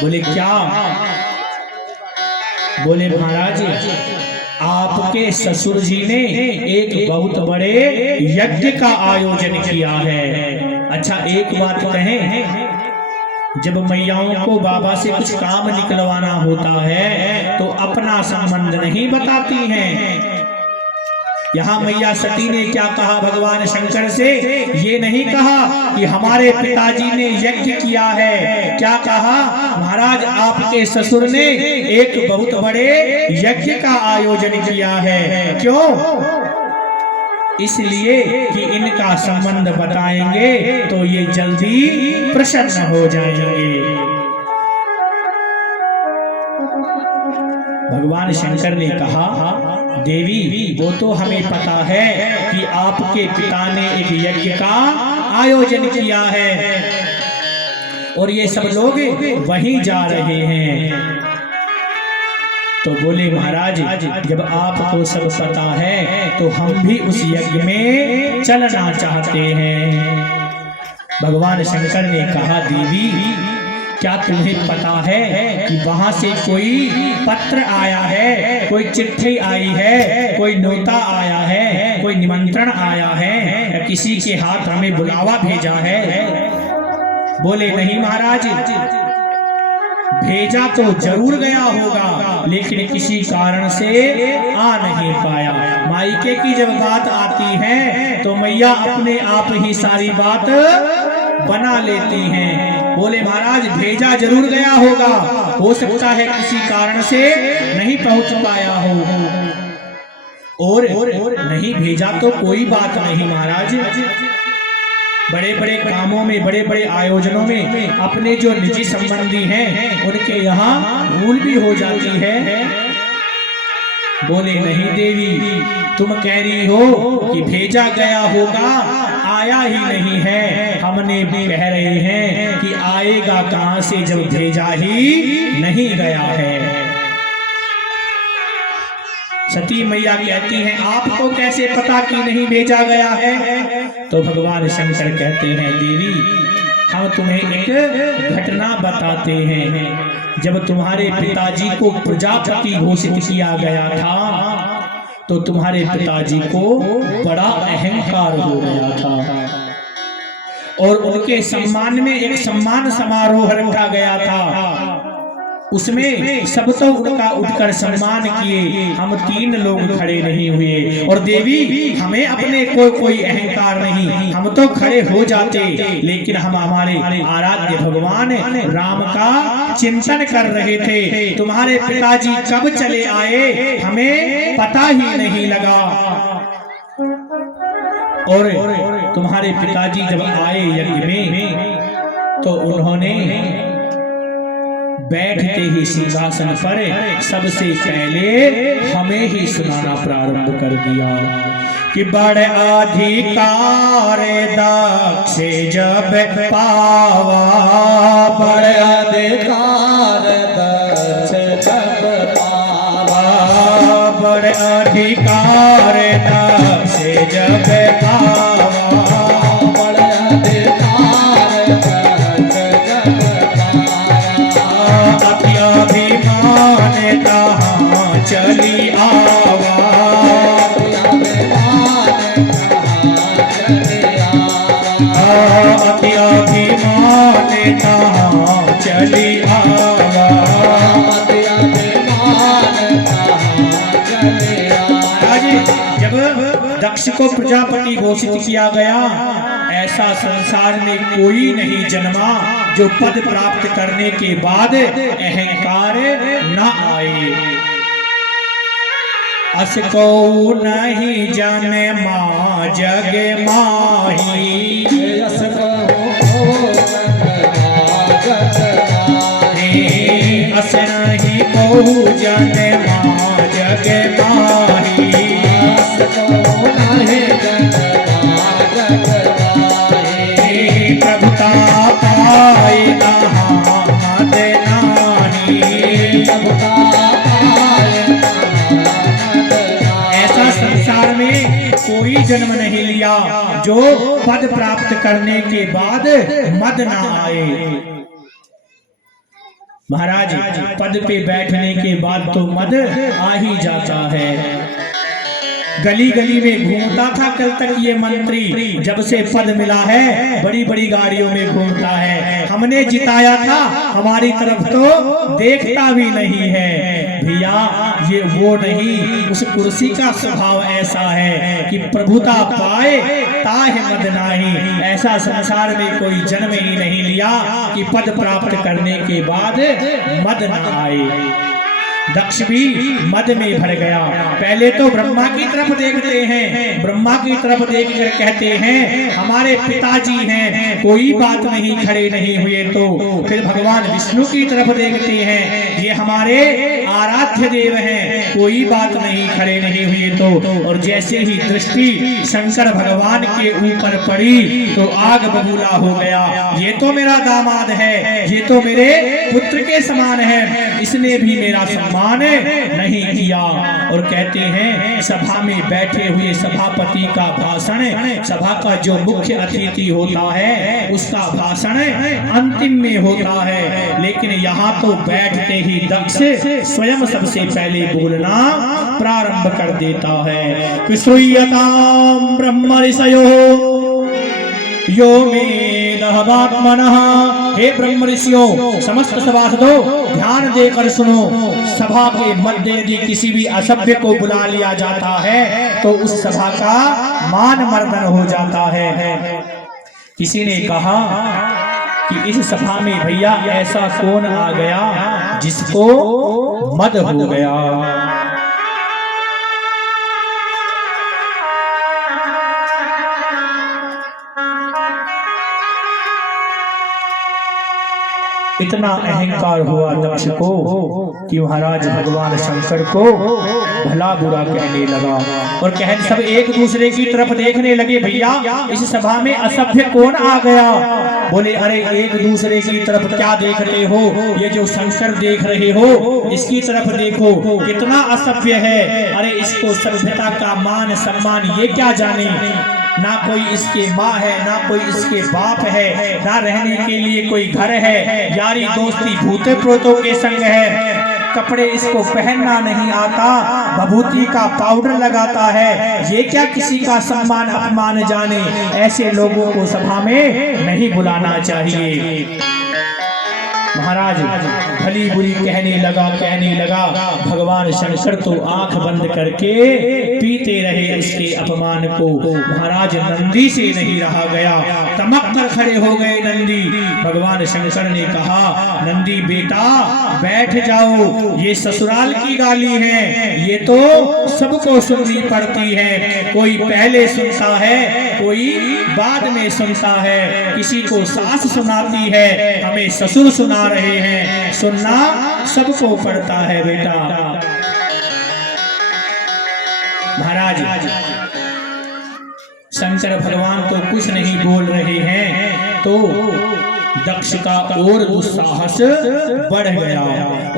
बोले क्या? बोले महाराज आपके ससुर जी ने एक बहुत बड़े यज्ञ का आयोजन किया है। अच्छा एक बात कहें, जब मैयाओं को बाबा से कुछ काम निकलवाना होता है तो अपना संबंध नहीं बताती हैं। यहाँ मैया सती ने क्या कहा भगवान शंकर से? ये नहीं कहा कि हमारे पिताजी ने यज्ञ किया है। क्या कहा? महाराज आपके ससुर ने एक बहुत बड़े यज्ञ का आयोजन किया है। क्यों? इसलिए कि इनका संबंध बताएंगे तो ये जल्दी प्रसन्न हो जाएंगे। भगवान शंकर ने कहा देवी वो तो हमें पता है कि आपके पिता ने एक यज्ञ का आयोजन किया है और ये सब लोग वहीं जा रहे हैं। तो बोले महाराज जब आपको सब पता है तो हम भी उस यज्ञ में चलना चाहते हैं। भगवान शंकर ने कहा देवी क्या तुम्हें पता है कि वहां से कोई पत्र आया है, कोई चिट्ठी आई है, कोई न्योता आया है, कोई निमंत्रण आया है, या किसी के हाथ हमें बुलावा भेजा है? बोले नहीं महाराज भेजा तो जरूर गया होगा लेकिन किसी कारण से आ नहीं पाया। मायके की जब बात आती है तो मैया अपने आप ही सारी बात बना लेती हैं। बोले महाराज भेजा जरूर गया होगा, हो सकता है किसी कारण से नहीं पहुंच पाया हो। और नहीं भेजा तो कोई बात नहीं महाराज, बड़े बड़े कामों में बड़े बड़े आयोजनों में अपने जो निजी संबंधी हैं उनके यहाँ भूल भी हो जाती है। बोले नहीं देवी तुम कह रही हो कि भेजा गया होगा, आया ही नहीं है। हमने भी कह रहे हैं कि आएगा कहां से जब भेजा ही नहीं गया है। सती मैया कहती हैं आपको कैसे पता कि नहीं भेजा गया है? तो भगवान शंकर कहते हैं देवी हम तुम्हें एक घटना बताते हैं। जब तुम्हारे पिताजी को प्रजापति घोषित किया गया था तो तुम्हारे पिताजी को बड़ा अहंकार हो गया था और उनके सम्मान में एक सम्मान समारोह रखा गया था। उसमें सब तो उनका उठकर सम्मान किए, हम 3 लोग खड़े नहीं हुए। और देवी हमें अपने कोई अहंकार नहीं, हम तो खड़े हो जाते लेकिन हम हमारे आराध्य भगवान राम का चिंतन कर रहे थे। तुम्हारे पिताजी कब चले आए हमें पता ही नहीं लगा। और तुम्हारे पिताजी जब आए यज्ञ में तो उन्होंने बैठते ही सिंहासन पर सबसे पहले हमें ही सुनाना प्रारंभ कर दिया कि बड़े अधिकार दक्ष जब पावा, बड़े अधिकार दक्ष जब पावा, बड़े अधिकार दक्ष जब पावा, बड़े अधिकार दक्ष जब अभिमान कहाँ चली आवा, अभिमान कहाँ चली आवा। जब दक्ष को प्रजापति घोषित किया गया ऐसा संसार में कोई नहीं जन्मा जो पद प्राप्त करने के बाद अहंकार न आए। अस को नहीं जाने माँ जग माही, अस अस नहीं को जाने माँ जग माही, प्रभुता पाए मद नानी। ऐसा संसार में कोई जन्म नहीं लिया जो पद प्राप्त करने के बाद मद ना आए। महाराज पद पे बैठने के बाद तो मद आ ही जाता है। गली गली में घूमता था कल तक ये मंत्री, जब से पद मिला है बड़ी बड़ी गाड़ियों में घूमता है। हमने जिताया था, हमारी तरफ तो देखता भी नहीं है। भैया ये वो नहीं, उस कुर्सी का स्वभाव ऐसा है कि प्रभुता पाए ताहे मद नाही। ऐसा संसार में कोई जन्म ही नहीं लिया कि पद प्राप्त करने के बाद मद न आए। दक्ष भी मद में भर गया। पहले तो ब्रह्मा की तरफ देखते हैं, ब्रह्मा की तरफ देखकर कहते हैं हमारे पिताजी हैं, कोई बात नहीं, खड़े नहीं हुए। तो फिर भगवान विष्णु की तरफ देखते हैं, ये हमारे आराध्य देव हैं, कोई बात नहीं, खड़े नहीं हुए। तो और जैसे ही दृष्टि शंकर भगवान के ऊपर पड़ी तो आग बबूला हो गया। ये तो मेरा दामाद है, ये तो मेरे पुत्र के समान है, इसने भी मेरा सम्मान नहीं किया। और कहते हैं सभा में बैठे हुए सभापति का भाषण, सभा का जो मुख्य अतिथि होता है उसका भाषण अंतिम में होता है, लेकिन यहाँ तो बैठते ही दक्ष स्वयं सबसे पहले बोलना प्रारंभ कर देता है। विश्रूयतां ब्रह्म ऋषयो यो मेदहवात्मनः। हे ब्रह्म ऋषियों, समस्त सभासदों ध्यान देकर सुनो। सभा के मध्य यदि किसी भी असभ्य को बुला लिया जाता है तो उस सभा का मान मर्दन हो जाता है। किसी ने कहा कि इस सभा में भैया ऐसा कौन आ गया जिसको मद हो गया। इतना अहंकार हुआ दक्ष को कि महाराज भगवान शंकर को भला बुरा कहने लगा और सब एक दूसरे की तरफ देखने लगे। भैया इस सभा में असभ्य कौन आ गया? बोले अरे एक दूसरे की तरफ क्या देख रहे हो? ये जो शंकर देख रहे हो इसकी तरफ देखो, कितना असभ्य है। अरे इसको सभ्यता का मान सम्मान ये क्या जाने। ना कोई इसके माँ है, ना कोई इसके बाप है, ना रहने के लिए कोई घर है, यारी दोस्ती भूते प्रोतों के संग है। कपड़े इसको पहनना नहीं आता, भभूति का पाउडर लगाता है। ये क्या किसी का सम्मान अपमान जाने। ऐसे लोगों को सभा में नहीं बुलाना चाहिए। महाराज भली बुरी कहने लगा। भगवान शंकर तो आंख बंद करके पीते रहे उसके अपमान को। महाराज नंदी से नहीं रहा गया, तमक कर खड़े हो गए नंदी। भगवान शंकर ने कहा नंदी बेटा बैठ जाओ, ये ससुराल की गाली है, ये तो सबको सुननी पड़ती है। कोई पहले सुनता है, कोई बाद में सुनता है। किसी को सास सुनाती है, हमें ससुर सुना रहे हैं। सुनना सबको पड़ता है बेटा। महाराज शंकर भगवान तो कुछ नहीं बोल रहे हैं तो दक्ष का और दुस्साहस बढ़ गया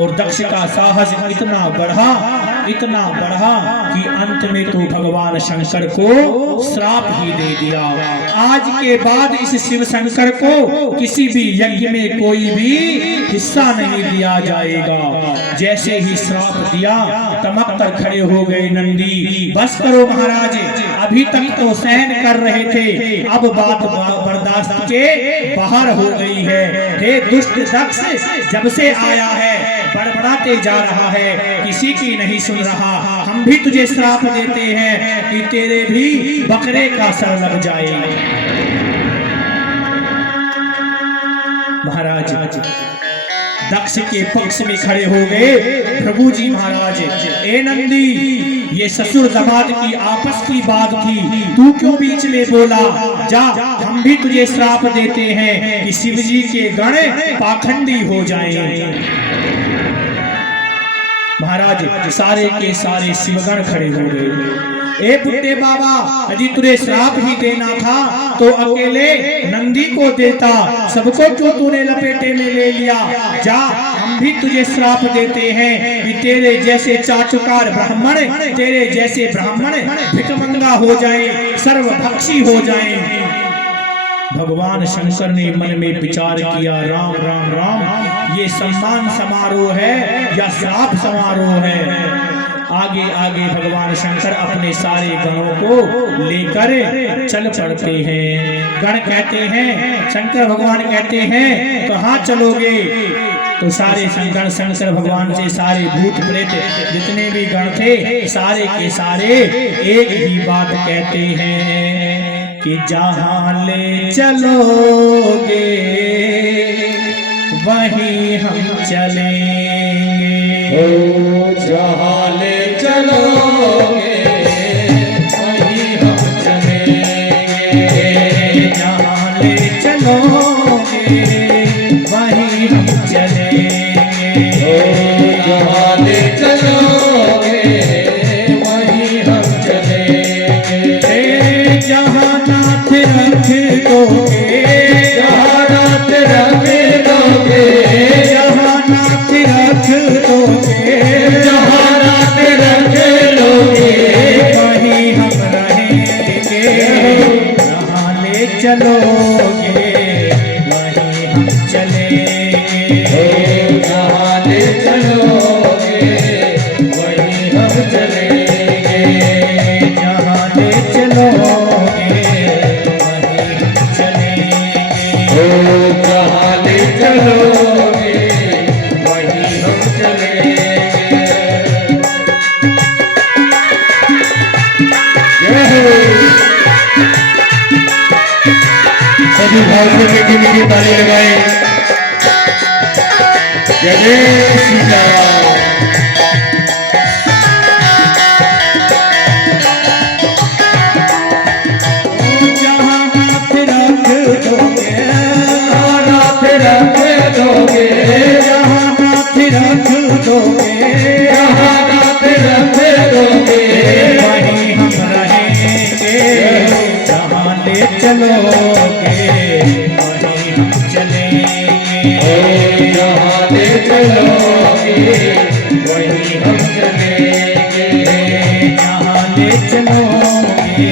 और दक्ष का साहस इतना बढ़ा कि अंत में तो भगवान शंकर को श्राप ही दे दिया। आज के बाद इस शिव शंकर को किसी भी यज्ञ में कोई भी हिस्सा नहीं दिया जाएगा। जैसे ही श्राप दिया तमक कर खड़े हो गए नंदी। बस करो महाराज, अभी तक तो सहन कर रहे थे, अब बात बर्दाश्त के बाहर हो गई है। हे दुष्ट दक्ष, जब से आया है बड़बड़ाते जा रहा है, किसी की नहीं सुन रहा। हम भी तुझे श्राप देते हैं कि तेरे भी बकरे का सर लग जाए। महाराज दक्ष के पक्ष में खड़े हो गए प्रभु जी महाराज। ए नंदी, ये ससुर दामाद की आपस की बात थी, तू क्यों बीच में बोला? जा, हम भी तुझे श्राप देते हैं कि शिव जी के गण पाखंडी हो जाएं। महाराज सारे के सारे शिवगण खड़े हो गए। ए बुड्ढे बाबा, यदि तुझे श्राप ही देना था तो अकेले नंदी को देता, सबको क्यों तूने लपेटे में ले लिया? जा, हम भी तुझे श्राप देते हैं कि तेरे जैसे चाटुकार ब्राह्मण, तेरे जैसे ब्राह्मण भिखमंगा हो जाए, सर्वभक्षी हो जाए। भगवान शंकर ने मन में विचार किया, राम राम राम, ये सम्मान समारोह है या श्राप समारोह है। आगे आगे भगवान शंकर अपने सारे गणों को लेकर चल पड़ते हैं। गण कहते हैं, शंकर भगवान कहते हैं कहाँ चलोगे? तो सारे शंकर भगवान से सारे भूत प्रेत जितने भी गण थे सारे के सारे एक ही बात कहते हैं कि जहाँ ले चलोगे वहीं हम चलेंगे। जहाँ ले चलोगे वहीं हम चलेंगे। जहाँ ले चलोगे वहीं हम चलेंगे। जहाँ ले चलोगे वहीं हम चलेंगे। जहाँ नाथ रख दोगे, जहाँ नाथ रख दोगे, जहाँ नाथ रख दोगे, जहाँ नाथ रख लोगे वहीं हम रहेंगे। जहाँ ले चलोगे वहीं हम चलेंगे। जहाँ ले चलोगे वहीं हम चलेंगे। जहाँ ले चलोगे वहीं हम चलेंगे। जहाँ ले चलोगे वहीं हम चलेंगे। सभी भाव से मीठी मीठी ताली लगाए। जय जय श्री राम। जहाँ हाथ रख दोगे, नाथ रख दोगे, जहाँ हाथ रख दोगे, जहाँ नाथ रख दोगे वहीं हम रहेंगे। जहाँ ले चलोगे वहीं हम चलेंगे। जहाँ ले चलोगे वहीं हम चलेंगे। जहाँ ले चलोगे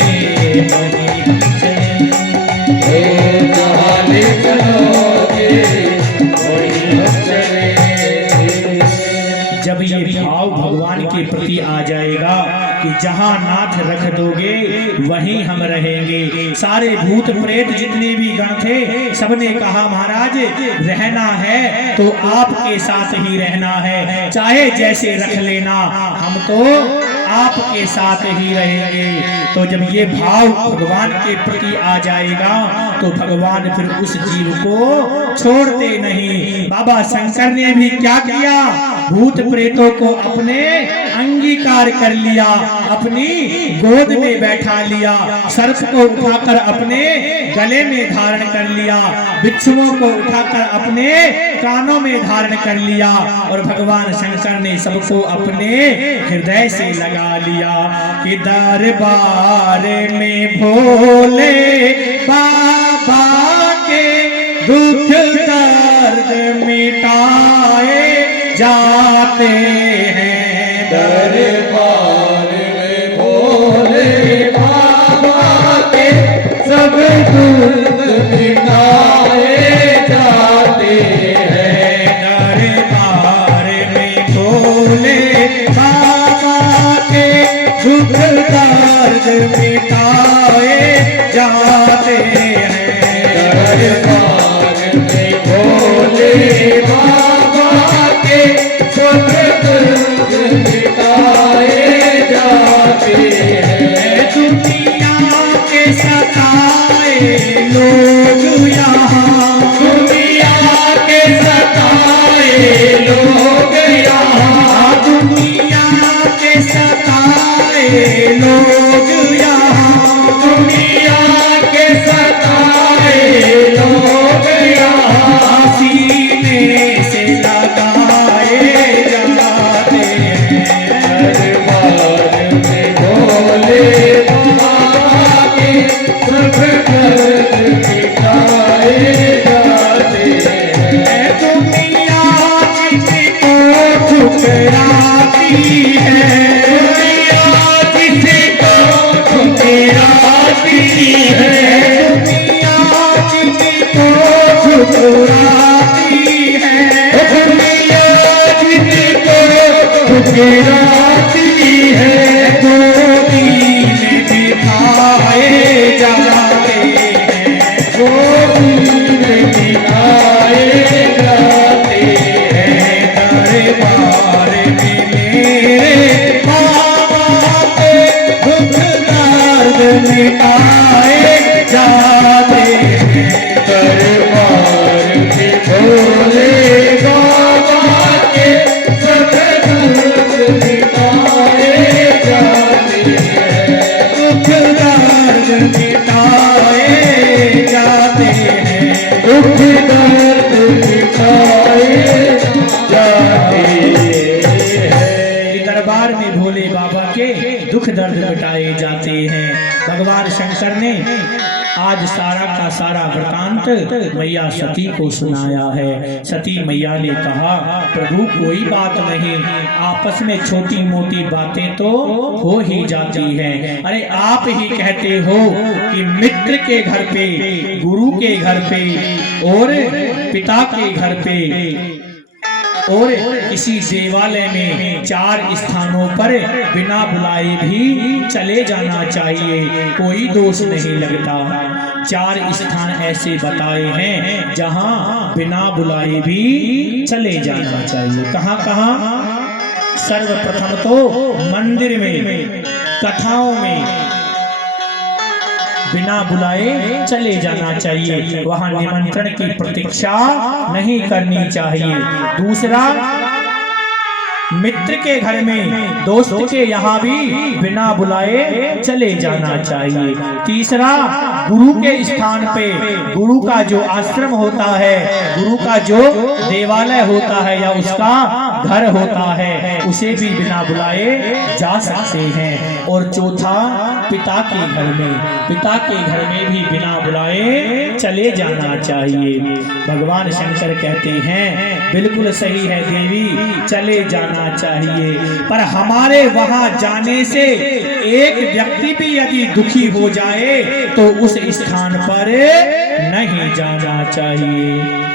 वहीं हम चलेंगे। जहाँ ले चलोगे वहीं हम चलेंगे। जब ये भाव भगवान के प्रति आ जाएगा कि जहाँ नाथ रख दोगे वहीं हम रहेंगे। सारे भूत प्रेत जितने भी गण थे सबने कहा महाराज रहना है तो आपके साथ ही रहना है, चाहे जैसे रख लेना, हम तो आपके साथ ही रहेंगे। तो जब ये भाव भगवान के प्रति आ जाएगा तो भगवान फिर उस जीव को छोड़ते नहीं। बाबा शंकर ने भी क्या किया? भूत प्रेतों को अपने अंगीकार कर लिया, अपनी गोद में बैठा लिया, सर्प को उठाकर अपने गले में धारण कर लिया, बिच्छुओं को उठाकर अपने कानों में धारण कर लिया और भगवान शंकर ने सबको अपने हृदय से लगा लिया कि दरबार में भोले बाबा के दुख दर्द मिटाए जाते हैं। दरबार में भोले बाबा के सब दुख मिटाए जाते हैं। दरबार में भोले बाबा के दुख दर्द मिटाए जाते हैं। दरबार में भोले बाबा के सब दुख मिटाए जाते हैं। दुनिया के सताए लोग यहाँ, दुनिया के सताए लोग यहाँ, दुनिया के सताए लोग यहाँ, दुनिया के सताए लोग यहाँ सीने से लगाए जाते हैं। दरबार में भोले बाबा के सब दर्द मिटाए जाते हैं। दुनिया किसको ठुकराती है, दुनिया किसी को ठुकराती है। दुनिया गिराती है गोदी में बिठाए जाते हैं, गोदी में बिठाए जाते हैं दरबार में मेरे बाबा के दुख दर्द मिटाए जाते हैं। दरबार में भोले बाबा के सब दर्द मिटाए जाते हैं दुख दर्द मिटाए जाते हैं। दुख दर्द मिटाए जाते हैं दरबार में भोले बाबा के दुख दर्द मिटाए जाते हैं। भगवान शंकर ने आज सारा का सारा वृतांत मैया सती को सुनाया है। सती मैया ने कहा, प्रभु कोई बात नहीं, आपस में छोटी मोटी बातें तो हो ही जाती हैं। अरे आप ही कहते हो कि मित्र के घर पे, गुरु के घर पे और पिता के घर पे और किसी देवालय में 4 स्थानों पर बिना बुलाए भी चले जाना चाहिए, कोई दोष नहीं लगता। 4 स्थान ऐसे बताए हैं जहां बिना बुलाए भी चले जाना चाहिए। कहां कहां? सर्वप्रथम तो मंदिर में, कथाओं में बिना बुलाए चले जाना चाहिए, वहां निमंत्रण की प्रतीक्षा नहीं करनी चाहिए। दूसरा, मित्र के घर में, दोस्त के यहाँ भी बिना बुलाए चले जाना चाहिए। तीसरा, गुरु के स्थान पे, गुरु का जो आश्रम होता है, गुरु का जो देवालय होता है या उसका घर होता है, उसे भी बिना बुलाए जा सकते हैं। और चौथा, पिता के घर में, पिता के घर में भी बिना बुलाए चले जाना चाहिए। भगवान शंकर कहते हैं बिल्कुल सही है देवी, चले जाना चाहिए, पर हमारे वहां जाने से एक व्यक्ति भी यदि दुखी हो जाए तो उस स्थान पर नहीं जाना चाहिए।